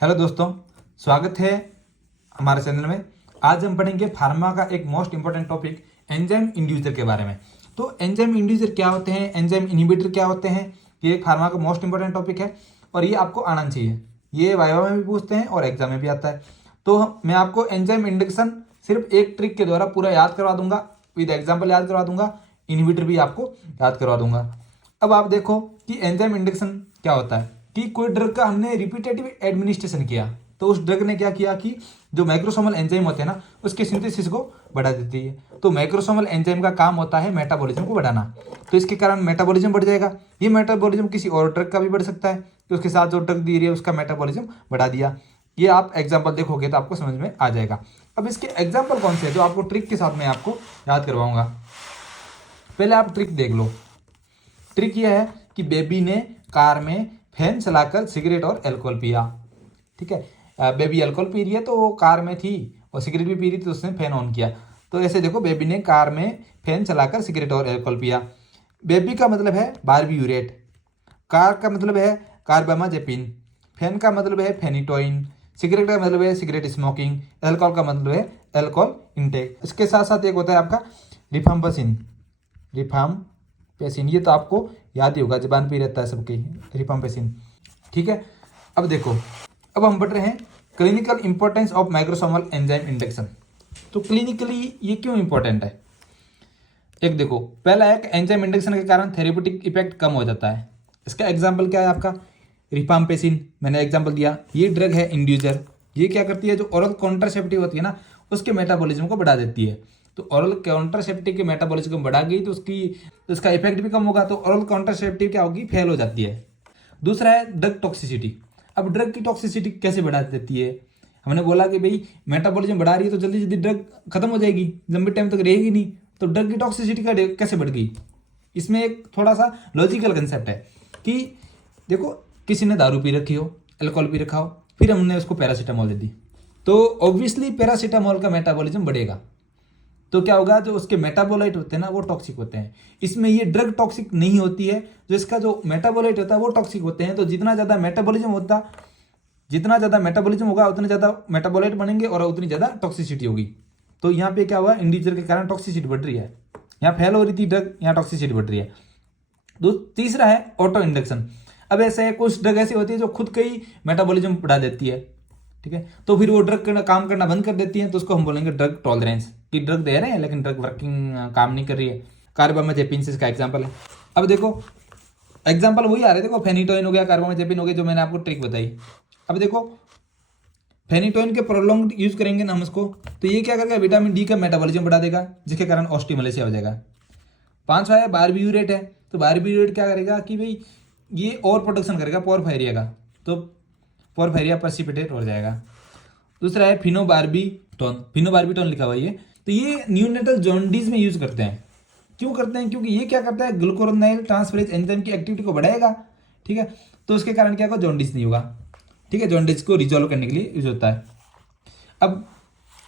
Hello दोस्तों, स्वागत है हमारे चैनल में। आज हम पढ़ेंगे फार्मा का एक most important topic enzyme inducer के बारे में। तो एंजाइम इंड्यूसर क्या होते हैं, एंजाइम इनहिबिटर क्या होते हैं, ये एक फार्मा का मोस्ट इंपॉर्टेंट टॉपिक है और ये आपको आना चाहिए। ये वाइवा में भी पूछते हैं और एग्जाम में भी आता है। तो मैं आपको एंजाइम इंडक्शन सिर्फ एक ट्रिक के द्वारा पूरा याद करवा दूंगा, विद एग्जाम्पल याद करवा दूंगा, इनहिबिटर भी आपको याद करवा दूंगा। अब आप देखो कि एंजाइम इंडक्शन क्या होता है कि कोई ड्रग का हमने रिपीटेटिव एडमिनिस्ट्रेशन किया तो उस ड्रग ने क्या किया कि जो माइक्रोसोमल एंजाइम होते हैं ना, उसके सिंथेसिस को बढ़ा देती है। तो माइक्रोसोमल एंजाइम का काम होता है मेटाबॉलिज्म को बढ़ाना, तो इसके कारण मेटाबॉलिज्म बढ़ जाएगा। ये मेटाबॉलिज्म किसी और ड्रग का भी बढ़ सकता है, तो उसके साथ जो ड्रग दे रही है उसका मेटाबॉलिज्म बढ़ा दिया। ये आप एग्जाम्पल देखोगे तो आपको समझ में आ जाएगा। अब इसके एग्जाम्पल कौन से है जो आपको ट्रिक के साथ मैं आपको याद करवाऊंगा। पहले आप ट्रिक देख लो। ट्रिक यह है कि बेबी ने कार में फैन चलाकर सिगरेट और अल्कोहल पिया। ठीक है, बेबी अल्कोहल पी रही है तो वो कार में थी और सिगरेट भी पी रही थी, तो उसने फैन ऑन किया। तो ऐसे देखो, बेबी ने कार में फैन चलाकर सिगरेट और अल्कोहल पिया। बेबी का मतलब है बारबियूरेट, कार का मतलब है कार्बामाजेपिन, फैन का मतलब है फेनिटोइन, सिगरेट का मतलब है सिगरेट स्मोकिंग, अल्कोहल का मतलब है अल्कोहल इंटेक। इसके साथ साथ एक होता है आपका रिफाम्पसिन। रिफाम्पेसिन ये तो आपको याद ही होगा, जबान पे रहता है सबके, रिफाम्पेसिन। ठीक है, अब देखो, अब हम बढ़ रहे हैं clinical importance of microsomal enzyme induction. तो क्लिनिकली ये क्यों इंपॉर्टेंट है? एक देखो, पहला है कि एंजाइम इंडक्शन के कारण थेरेप्यूटिक इफेक्ट कम हो जाता है। इसका एग्जाम्पल क्या है आपका? रिफाम्पेसिन मैंने एग्जाम्पल दिया। ये ड्रग है इंड्यूसर। ये क्या करती है, जो ओरल कॉन्ट्रासेप्टिव होती है ना, उसके मेटाबॉलिज्म को बढ़ा देती है। तो ओरल कॉन्ट्रासेप्टिव के मेटाबॉलिज्म को बढ़ा गई तो उसका इफेक्ट भी कम होगा, तो ओरल कॉन्ट्रासेप्टिव क्या होगी, फेल हो जाती है। दूसरा है ड्रग टॉक्सिसिटी। अब ड्रग की टॉक्सिसिटी कैसे बढ़ा देती है? हमने बोला कि भाई मेटाबॉलिज्म बढ़ा रही है तो जल्दी जल्दी ड्रग खत्म हो जाएगी, लंबे टाइम तक रहेगी नहीं। तो ड्रग की टॉक्सिसिटी का कैसे बढ़ गई? इसमें एक थोड़ा सा लॉजिकल कंसेप्ट है कि देखो, किसी ने दारू पी रखी हो, अल्कोहल पी रखा हो, फिर हमने उसको पैरासीटामोल दे दी, तो ऑब्वियसली पैरासीटामोल का मेटाबॉलिज्म बढ़ेगा। तो क्या होगा, जो उसके मेटाबोलाइट होते हैं ना, वो टॉक्सिक होते हैं। इसमें ये ड्रग टॉक्सिक नहीं होती है, जो इसका जो मेटाबोलाइट होता है वो टॉक्सिक होते हैं। तो जितना ज़्यादा मेटाबॉलिज्म होगा उतने ज़्यादा मेटाबोलाइट बनेंगे और उतनी ज़्यादा टॉक्सिसिटी होगी। तो यहाँ पे क्या हुआ, इंडिविजुअल के कारण टॉक्सिसिटी बढ़ रही है। यहाँ फेल हो रही थी ड्रग, यहाँ टॉक्सिसिटी बढ़ रही है। तीसरा है ऑटो इंडक्शन। अब ऐसे है, कुछ ड्रग ऐसी होती है जो खुद का ही मेटाबॉलिज्म बढ़ा देती है। ठीक है, तो फिर वो ड्रग काम करना बंद कर देती है, तो उसको हम बोलेंगे ड्रग टॉलरेंस, कि ड्रग दे रहे हैं लेकिन ड्रग वर्किंग काम नहीं कर रही है। कार्बामाजेपिन से इसका एग्जाम्पल है। अब देखो, एग्जाम्पल वही आ रहे, देखो फेनिटोइन हो गया, कार्बामाजेपिन हो गया, जो मैंने आपको ट्रिक बताई। अब देखो, फेनिटोइन के प्रोलॉन्ग यूज करेंगे ना हम इसको, तो ये क्या करेगा, विटामिन डी का मेटाबॉलिज्म बढ़ा देगा, जिसके कारण ऑस्टियोमलेसिया हो जाएगा। पांचवा है बारबियूरेट है। तो बारबियूरेट क्या करेगा कि भाई ये और प्रोडक्शन करेगा पोरफायरिया का, तो पोरफायरिया प्रेसिपिटेट हो जाएगा। दूसरा है फिनोबार्बिटोन लिखा हुआ है। तो ये न्यूनेटल जॉन्डिस में यूज करते हैं। क्यों करते हैं? क्योंकि ये क्या करता है, ग्लूकोरोनाइल ट्रांसफरेज एंजाइम की एक्टिविटी को बढ़ाएगा। ठीक है, तो उसके कारण क्या होगा, जॉन्डिस नहीं होगा। ठीक है, जॉन्डिस को रिजॉल्व करने के लिए यूज होता है। अब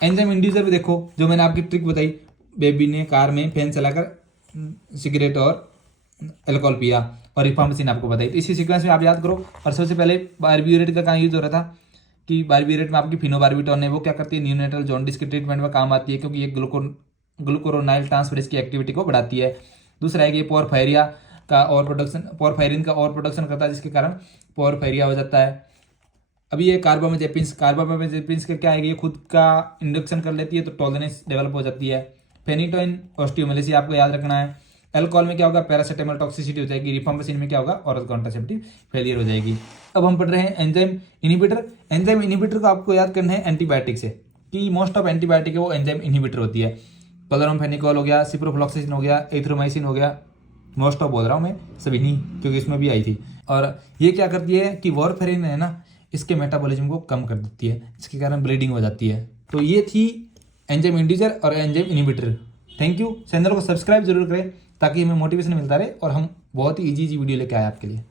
एंजाइम इंड्यूसर भी देखो, जो मैंने आपकी ट्रिक बताई, बेबी ने कार में फैन चलाकर सिगरेट और अल्कोहल पिया और रिफाम्पेसिन आपको बताई। तो इसी सीक्वेंस में आप याद करो। और सबसे पहले बारबियूरेट का कहाँ यूज हो रहा था कि बारबियूरेट में आपकी फिनोबार्बिटोन है, वो क्या करती है, न्यूनेटल जॉन्डिस के ट्रीटमेंट में काम आती है, क्योंकि ये ग्लूकोरोनाइल ट्रांसफरेज की एक्टिविटी को बढ़ाती है। दूसरा है कि पोरफायरिया का और प्रोडक्शन, पोरफायरिन का और प्रोडक्शन करता है, जिसके कारण पोरफायरिया हो जाता है। अभी ये कार्बामाजेपिन्स का क्या है, ये खुद का इंडक्शन कर लेती है, तो टॉलरेंस डेवलप हो जाती है। फेनिटोइन ऑस्टियोमेलेसिया आपको याद रखना है। अल्कोहल में क्या होगा, पैरासीटामोल टॉक्सिसिटी हो जाएगी। रिफाम्पेसिन में क्या होगा, ओरल कॉन्ट्रासेप्टिव फेलियर हो जाएगी। अब हम पढ़ रहे हैं एंजाइम इनहिबिटर। एंजाइम इनहिबिटर को आपको याद करना है एंटीबायोटिक से, कि मोस्ट ऑफ एंटीबायोटिक है वो एंजाइम इनहिबिटर होती है। क्लोरामफेनिकोल हो गया, सिप्रोफ्लॉक्सासिन हो गया, एरिथ्रोमाइसिन हो गया। मोस्ट ऑफ बोल रहा हूँ मैं, सभी नहीं, क्योंकि इसमें भी आई थी। और ये क्या करती है कि वॉरफेरिन है ना, इसके मेटाबॉलिज्म को कम कर देती है, जिसके कारण ब्लीडिंग हो जाती है। तो ये थी एंजाइम इंड्यूसर और enzyme inhibitor. Thank you. Channel को सब्सक्राइब जरूर करें ताकि हमें मोटिवेशन मिलता रहे और हम बहुत ही इजी वीडियो लेके आए आपके लिए।